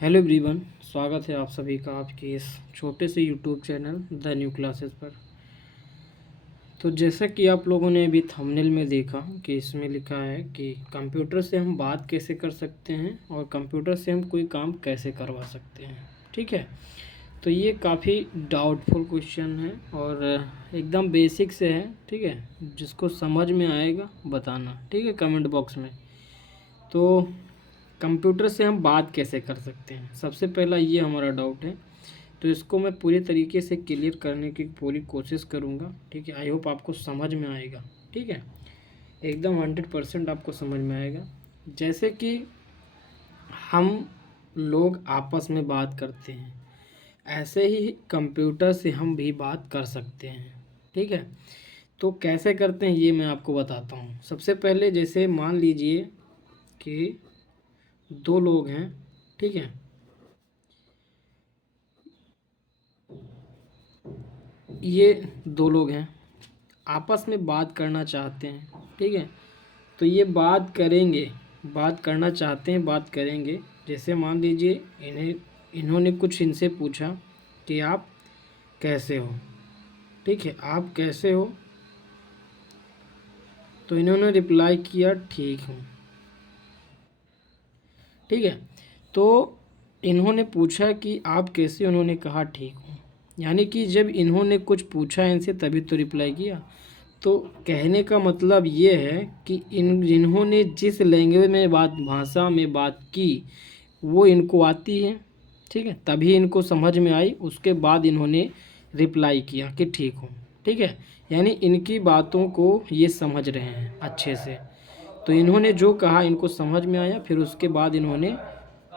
Hello everyone, स्वागत है आप सभी का आपके इस छोटे से YouTube channel the new classes पर। तो जैसा कि आप लोगों ने अभी थंबनेल में देखा कि इसमें लिखा है कि कंप्यूटर से हम बात कैसे कर सकते हैं और कंप्यूटर से हम कोई काम कैसे करवा सकते हैं। ठीक है, तो ये काफ़ी डाउटफुल क्वेश्चन है और एकदम बेसिक से है। ठीक है, जिसको समझ में आएगा बताना, ठीक है, कमेंट बॉक्स में। तो कंप्यूटर से हम बात कैसे कर सकते हैं, सबसे पहला ये हमारा डाउट है। तो इसको मैं पूरी तरीके से क्लियर करने की पूरी कोशिश करूँगा। ठीक है, आई होप आपको समझ में आएगा। ठीक है, एकदम 100% आपको समझ में आएगा। जैसे कि हम लोग आपस में बात करते हैं, ऐसे ही कंप्यूटर से हम भी बात कर सकते हैं। ठीक है, तो कैसे करते हैं ये मैं आपको बताता हूँ। सबसे पहले जैसे मान लीजिए कि दो लोग हैं। ठीक है, ये दो लोग हैं, आपस में बात करना चाहते हैं। ठीक है, तो ये बात करेंगे, बात करना चाहते हैं, बात करेंगे। जैसे मान लीजिए इन्होंने कुछ इनसे पूछा कि आप कैसे हो। ठीक है, आप कैसे हो, तो इन्होंने रिप्लाई किया ठीक हूँ। ठीक है, तो इन्होंने पूछा कि आप कैसे, उन्होंने कहा ठीक हूँ। यानी कि जब इन्होंने कुछ पूछा इनसे तभी तो रिप्लाई किया। तो कहने का मतलब ये है कि जिन्होंने जिस लैंग्वेज में भाषा में बात की वो इनको आती है। ठीक है, तभी इनको समझ में आई, उसके बाद इन्होंने रिप्लाई किया कि ठीक हूँ। ठीक है, यानी इनकी बातों को ये समझ रहे हैं अच्छे से। तो इन्होंने जो कहा इनको समझ में आया, फिर उसके बाद इन्होंने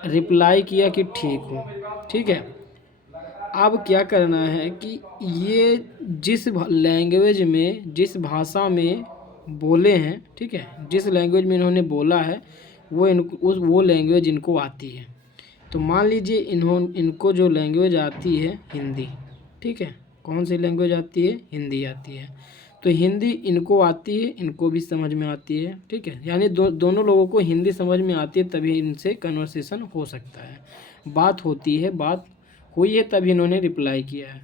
रिप्लाई किया कि ठीक हूँ। ठीक है, अब क्या करना है कि ये जिस लैंग्वेज में, जिस भाषा में बोले हैं, ठीक है, जिस लैंग्वेज में इन्होंने बोला है वो वो लैंग्वेज इनको आती है। तो मान लीजिए इनको जो लैंग्वेज आती है हिंदी। ठीक है, कौन सी लैंग्वेज आती है, हिंदी आती है। तो हिंदी इनको आती है, इनको भी समझ में आती है। ठीक है, यानी दोनों लोगों को हिंदी समझ में आती है, तभी इनसे कन्वर्सेशन हो सकता है, बात होती है, बात हुई है, तभी इन्होंने रिप्लाई किया है।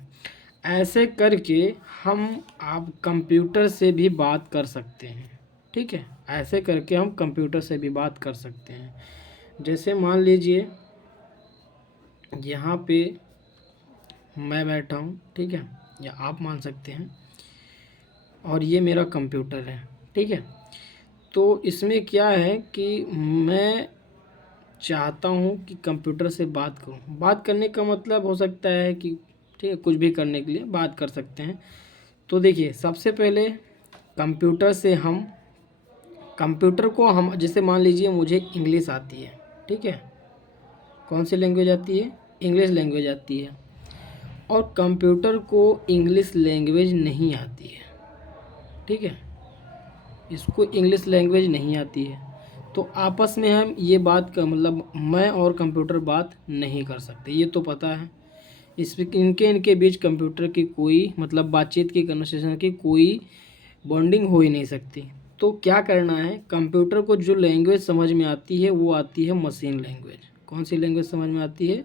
ऐसे करके हम आप कंप्यूटर से भी बात कर सकते हैं। ठीक है, ऐसे करके हम कंप्यूटर से भी बात कर सकते हैं। जैसे मान लीजिए यहाँ पे मैं बैठा हूँ, ठीक है, या आप मान सकते हैं, और ये मेरा कंप्यूटर है। ठीक है, तो इसमें क्या है कि मैं चाहता हूँ कि कंप्यूटर से बात करूँ। बात करने का मतलब हो सकता है कि ठीक है, कुछ भी करने के लिए बात कर सकते हैं। तो देखिए, सबसे पहले कंप्यूटर से हम कंप्यूटर को हम जैसे मान लीजिए मुझे इंग्लिश आती है। ठीक है, कौन सी लैंग्वेज आती है, इंग्लिश लैंग्वेज आती है, और कंप्यूटर को इंग्लिश लैंग्वेज नहीं आती है। ठीक है, इसको इंग्लिश लैंग्वेज नहीं आती है, तो आपस में हम ये बात का मतलब मैं और कंप्यूटर बात नहीं कर सकते, ये तो पता है। इस इनके बीच कंप्यूटर की कोई मतलब बातचीत की, कन्वर्सेशन की कोई बॉन्डिंग हो ही नहीं सकती। तो क्या करना है, कंप्यूटर को जो लैंग्वेज समझ में आती है वो आती है मशीन लैंग्वेज। कौन सी लैंग्वेज समझ में आती है,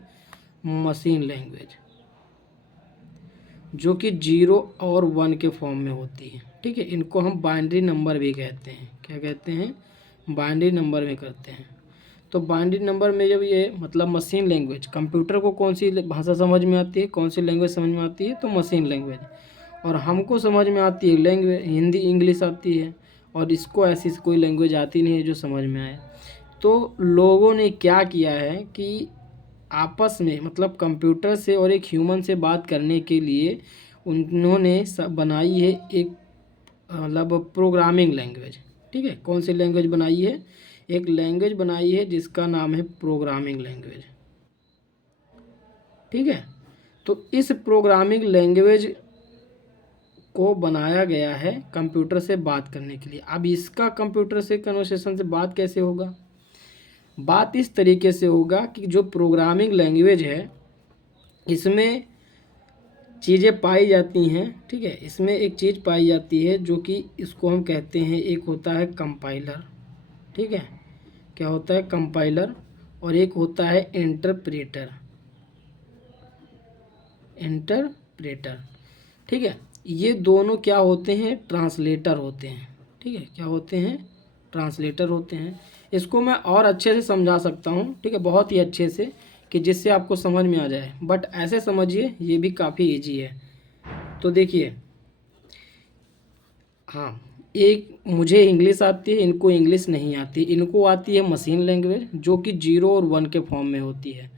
मशीन लैंग्वेज, जो कि 0 और 1 के फॉर्म में होती है। ठीक है, इनको हम बाइनरी नंबर भी कहते हैं। क्या कहते हैं, बाइनरी नंबर में करते हैं। तो बाइनरी नंबर में जब ये मतलब मशीन लैंग्वेज, कंप्यूटर को कौन सी भाषा समझ में आती है, कौन सी लैंग्वेज समझ में आती है, तो मशीन लैंग्वेज। और हमको समझ में आती है लैंग्वेज, हिंदी इंग्लिश आती है, और इसको ऐसी कोई लैंग्वेज आती नहीं है जो समझ में आए। तो लोगों ने क्या किया है कि आपस में मतलब कंप्यूटर से और एक ह्यूमन से बात करने के लिए उन्होंने बनाई है एक मतलब प्रोग्रामिंग लैंग्वेज। ठीक है, कौन सी लैंग्वेज बनाई है, एक लैंग्वेज बनाई है जिसका नाम है प्रोग्रामिंग लैंग्वेज। ठीक है, तो इस प्रोग्रामिंग लैंग्वेज को बनाया गया है कंप्यूटर से बात करने के लिए। अब इसका कंप्यूटर से कन्वर्सेशन से बात कैसे होगा, बात इस तरीके से होगा कि जो प्रोग्रामिंग लैंग्वेज है इसमें चीज़ें पाई जाती हैं। ठीक है, इसमें एक चीज़ पाई जाती है जो कि इसको हम कहते हैं, एक होता है कंपाइलर। ठीक है, क्या होता है, कंपाइलर, और एक होता है इंटरप्रेटर। इंटरप्रेटर, ठीक है। ये दोनों क्या होते हैं? ट्रांसलेटर होते हैं, ठीक है। क्या होते हैं? ट्रांसलेटर होते हैं। इसको मैं और अच्छे से समझा सकता हूँ, ठीक है, बहुत ही अच्छे से, कि जिससे आपको समझ में आ जाए, बट ऐसे समझिए ये भी काफ़ी इजी है। तो देखिए, हाँ, एक मुझे इंग्लिश आती है, इनको इंग्लिश नहीं आती। इनको आती है मशीन लैंग्वेज, जो कि 0 और 1 के फॉर्म में होती है।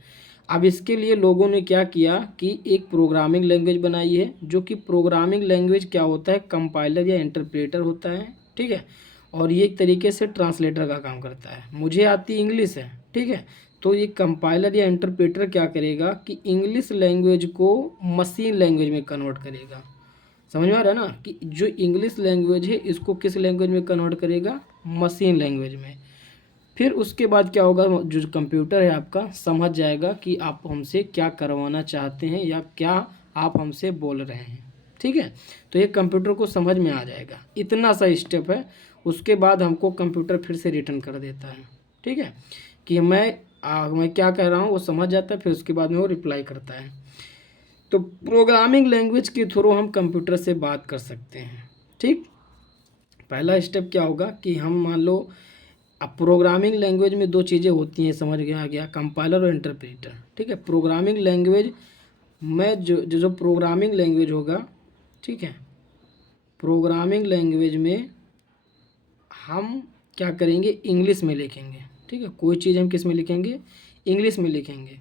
अब इसके लिए लोगों ने क्या किया कि एक प्रोग्रामिंग लैंग्वेज बनाई है, जो कि प्रोग्रामिंग लैंग्वेज क्या होता है? कंपाइलर या इंटरप्रेटर होता है, ठीक है। और ये एक तरीके से ट्रांसलेटर का काम करता है। मुझे आती इंग्लिश है, ठीक है। तो ये कंपाइलर या इंटरप्रेटर क्या करेगा कि इंग्लिश लैंग्वेज को मशीन लैंग्वेज में कन्वर्ट करेगा। समझ में आ रहा है ना, कि जो इंग्लिश लैंग्वेज है इसको किस लैंग्वेज में कन्वर्ट करेगा? मशीन लैंग्वेज में। फिर उसके बाद क्या होगा? जो कंप्यूटर है आपका समझ जाएगा कि आप हमसे क्या करवाना चाहते हैं या क्या आप हमसे बोल रहे हैं, ठीक है। तो ये कंप्यूटर को समझ में आ जाएगा। इतना सा स्टेप है। उसके बाद हमको कंप्यूटर फिर से रिटर्न कर देता है, ठीक है, कि मैं क्या कह रहा हूँ वो समझ जाता है। फिर उसके बाद में वो रिप्लाई करता है। तो प्रोग्रामिंग लैंग्वेज के थ्रू हम कंप्यूटर से बात कर सकते हैं, ठीक। पहला स्टेप क्या होगा कि हम मान लो, अब प्रोग्रामिंग लैंग्वेज में दो चीज़ें होती हैं, समझ गया आ गया, कंपाइलर और इंटरप्रेटर, ठीक है। प्रोग्रामिंग लैंग्वेज में जो प्रोग्रामिंग लैंग्वेज होगा, ठीक है, प्रोग्रामिंग लैंग्वेज में हम क्या करेंगे? इंग्लिश में लिखेंगे, ठीक है। कोई चीज़ हम किस में लिखेंगे? इंग्लिश में लिखेंगे।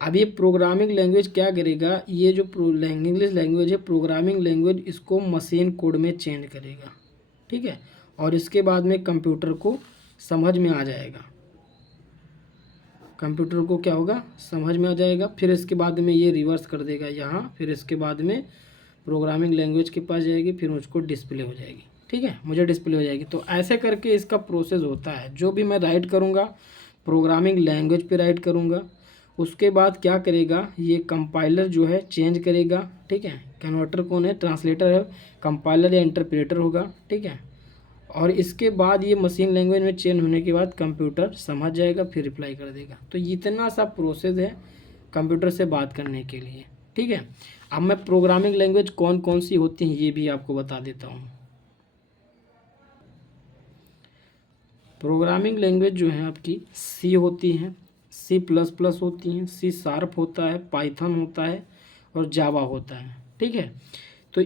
अब ये प्रोग्रामिंग लैंग्वेज क्या करेगा? ये जो इंग्लिश लैंग्वेज है, प्रोग्रामिंग लैंग्वेज, इसको मशीन कोड में चेंज करेगा, ठीक है। और इसके बाद में कंप्यूटर को समझ में आ जाएगा। कंप्यूटर को क्या होगा? समझ में आ जाएगा। फिर इसके बाद में ये रिवर्स कर देगा यहाँ, फिर इसके बाद में प्रोग्रामिंग लैंग्वेज के पास जाएगी, फिर मुझको डिस्प्ले हो जाएगी, ठीक है, मुझे डिस्प्ले हो जाएगी। तो ऐसे करके इसका प्रोसेस होता है। जो भी मैं राइट करूँगा प्रोग्रामिंग लैंग्वेज पे राइट करूँगा, उसके बाद क्या करेगा? ये कंपाइलर जो है चेंज करेगा, ठीक है। कन्वर्टर कौन है? ट्रांसलेटर है। कंपाइलर या इंटरप्रेटर होगा, ठीक है। और इसके बाद ये मशीन लैंग्वेज में चेंज होने के बाद कंप्यूटर समझ जाएगा, फिर रिप्लाई कर देगा। तो इतना सा प्रोसेस है कंप्यूटर से बात करने के लिए, ठीक है। अब मैं प्रोग्रामिंग लैंग्वेज कौन कौन सी होती हैं ये भी आपको बता देता हूँ। प्रोग्रामिंग लैंग्वेज जो है आपकी सी होती हैं, C++ होती हैं, C# होता है, पाइथन होता है और जावा होता है, ठीक है। तो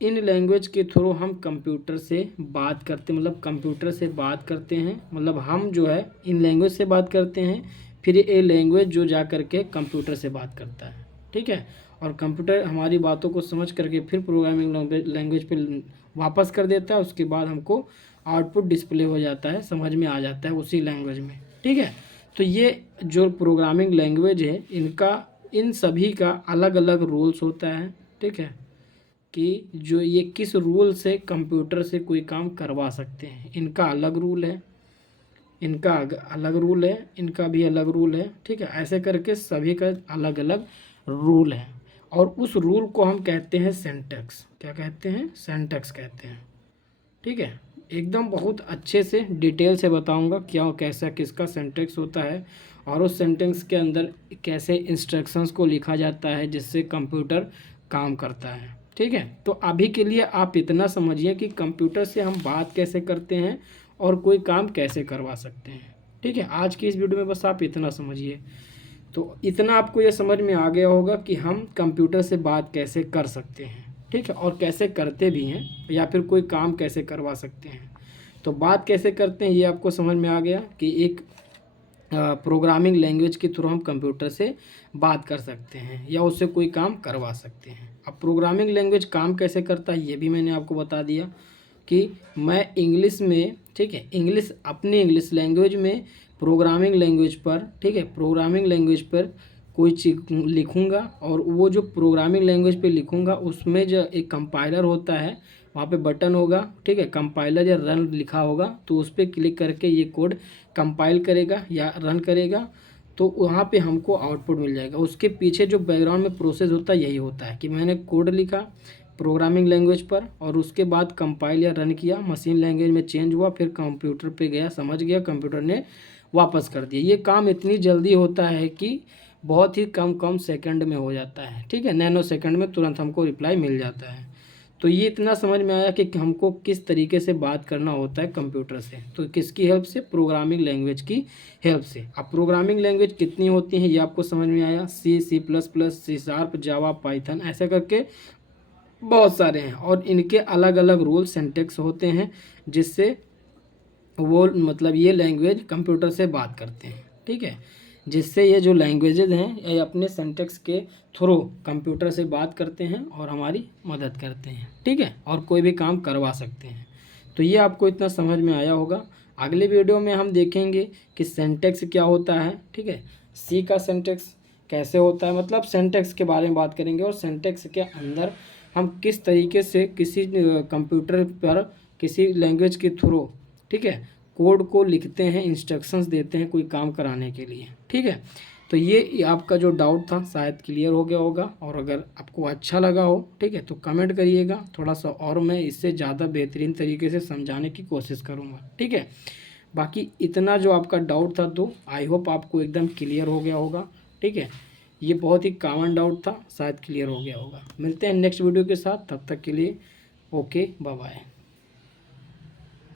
इन लैंग्वेज के थ्रू हम कंप्यूटर से बात करते, मतलब कंप्यूटर से बात करते हैं, मतलब हम जो है इन लैंग्वेज से बात करते हैं। फिर ये लैंग्वेज जो जा करके कंप्यूटर से बात करता है, ठीक है। और कंप्यूटर हमारी बातों को समझ करके फिर प्रोग्रामिंग लैंग्वेज पे वापस कर देता है। उसके बाद हमको आउटपुट डिस्प्ले हो जाता है, समझ में आ जाता है उसी लैंग्वेज में, ठीक है। तो ये जो प्रोग्रामिंग लैंग्वेज है, इन सभी का अलग अलग रूल्स होता है, ठीक है, कि जो ये किस रूल से कंप्यूटर से कोई काम करवा सकते हैं। इनका अलग रूल है, इनका अलग रूल है, इनका भी अलग रूल है, ठीक है। ऐसे करके सभी का अलग अलग रूल है। और उस रूल को हम कहते हैं सिंटैक्स। क्या कहते हैं? सिंटैक्स कहते हैं, ठीक है। एकदम बहुत अच्छे से डिटेल से बताऊंगा क्या कैसा किसका सिंटैक्स होता है, और उस सेंटेंस के अंदर कैसे इंस्ट्रक्शंस को लिखा जाता है जिससे कंप्यूटर काम करता है, ठीक है। तो अभी के लिए आप इतना समझिए कि कंप्यूटर से हम बात कैसे करते हैं और कोई काम कैसे करवा सकते हैं, ठीक है। आज की इस वीडियो में बस आप इतना समझिए। तो इतना आपको ये समझ में आ गया होगा कि हम कंप्यूटर से बात कैसे कर सकते हैं, ठीक है, और कैसे करते भी हैं, या फिर कोई काम कैसे करवा सकते हैं। तो बात कैसे करते हैं ये आपको समझ में आ गया कि एक प्रोग्रामिंग लैंग्वेज के थ्रू हम कंप्यूटर से बात कर सकते हैं या उससे कोई काम करवा सकते हैं। अब प्रोग्रामिंग लैंग्वेज काम कैसे करता है ये भी मैंने आपको बता दिया कि मैं इंग्लिश में, ठीक है, अपनी इंग्लिश लैंग्वेज में प्रोग्रामिंग लैंग्वेज पर, ठीक है, प्रोग्रामिंग लैंग्वेज पर कोई चीज़ लिखूंगा, और वो जो प्रोग्रामिंग लैंग्वेज पे लिखूंगा उसमें जो एक कंपाइलर होता है वहाँ पे बटन होगा, ठीक है, कंपाइलर या रन लिखा होगा, तो उस पर क्लिक करके ये कोड कंपाइल करेगा या रन करेगा, तो वहाँ पे हमको आउटपुट मिल जाएगा। उसके पीछे जो बैकग्राउंड में प्रोसेस होता है यही होता है कि मैंने कोड लिखा प्रोग्रामिंग लैंग्वेज पर, और उसके बाद कंपाइल या रन किया, मशीन लैंग्वेज में चेंज हुआ, फिर कंप्यूटर पे गया, समझ गया, कंप्यूटर ने वापस कर दिया। ये काम इतनी जल्दी होता है कि बहुत ही कम सेकंड में हो जाता है, ठीक है, नैनो सेकंड में तुरंत हमको रिप्लाई मिल जाता है। तो ये इतना समझ में आया कि हमको किस तरीके से बात करना होता है कंप्यूटर से। तो किसकी हेल्प से? प्रोग्रामिंग लैंग्वेज की हेल्प से। अब प्रोग्रामिंग लैंग्वेज कितनी होती हैं ये आपको समझ में आया, सी, C++, C#, जावा, पाइथन, ऐसे करके बहुत सारे हैं और इनके अलग अलग रूल सिंटैक्स होते हैं जिससे वो मतलब ये लैंग्वेज कंप्यूटर से बात करते हैं, ठीक है, जिससे ये जो लैंग्वेजेज हैं ये अपने सिंटैक्स के थ्रू कंप्यूटर से बात करते हैं और हमारी मदद करते हैं, ठीक है, और कोई भी काम करवा सकते हैं। तो ये आपको इतना समझ में आया होगा। अगले वीडियो में हम देखेंगे कि सिंटैक्स क्या होता है, ठीक है, सी का सिंटैक्स कैसे होता है, मतलब सिंटैक्स के बारे में बात करेंगे और सिंटैक्स के अंदर हम किस तरीके से किसी कंप्यूटर पर किसी लैंग्वेज के थ्रू, ठीक है, कोड को लिखते हैं, इंस्ट्रक्शंस देते हैं कोई काम कराने के लिए, ठीक है। तो ये आपका जो डाउट था शायद क्लियर हो गया होगा, और अगर आपको अच्छा लगा हो, ठीक है, तो कमेंट करिएगा थोड़ा सा और मैं इससे ज़्यादा बेहतरीन तरीके से समझाने की कोशिश करूँगा, ठीक है। बाकी इतना जो आपका डाउट था तो आई होप आपको एकदम क्लियर हो गया होगा, ठीक है। ये बहुत ही कॉमन डाउट था, शायद क्लियर हो गया होगा। मिलते हैं नेक्स्ट वीडियो के साथ, तब तक के लिए ओके, बाय बाय।